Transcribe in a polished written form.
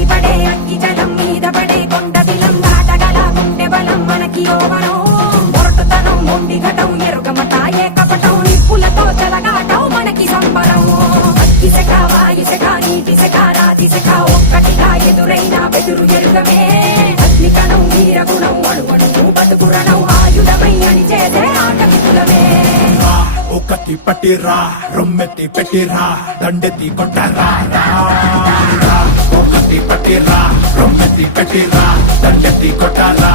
ఎగిసిపడే అగ్గి జలం మీద పడే కొండ దిలం దాటగల గుండె బలం మనకి ఓవరం మొరటుతనం మొండి ఘటం ఎరుగమట ఏకపటం నిప్పులతో చెలగాటం మనకి సంబరం అగ్గిసెక వాయుసెక నీటిసెక రాతిసెక ఒక్కటిగా ఎదురైన బెదురు ఎరుగమే అగ్నికణం వీరగుణం అణువణువు బతుకురణం ఆయుధమై అని చేసే ఆటవికులమే ఒకటి పట్టిరా రొమ్మెత్తి పెట్టిరా దండెత్తి కొట్టరా ఒకటి పట్టిరా రొమ్మెత్తి పెట్టిరా దండెత్తి కొట్టరా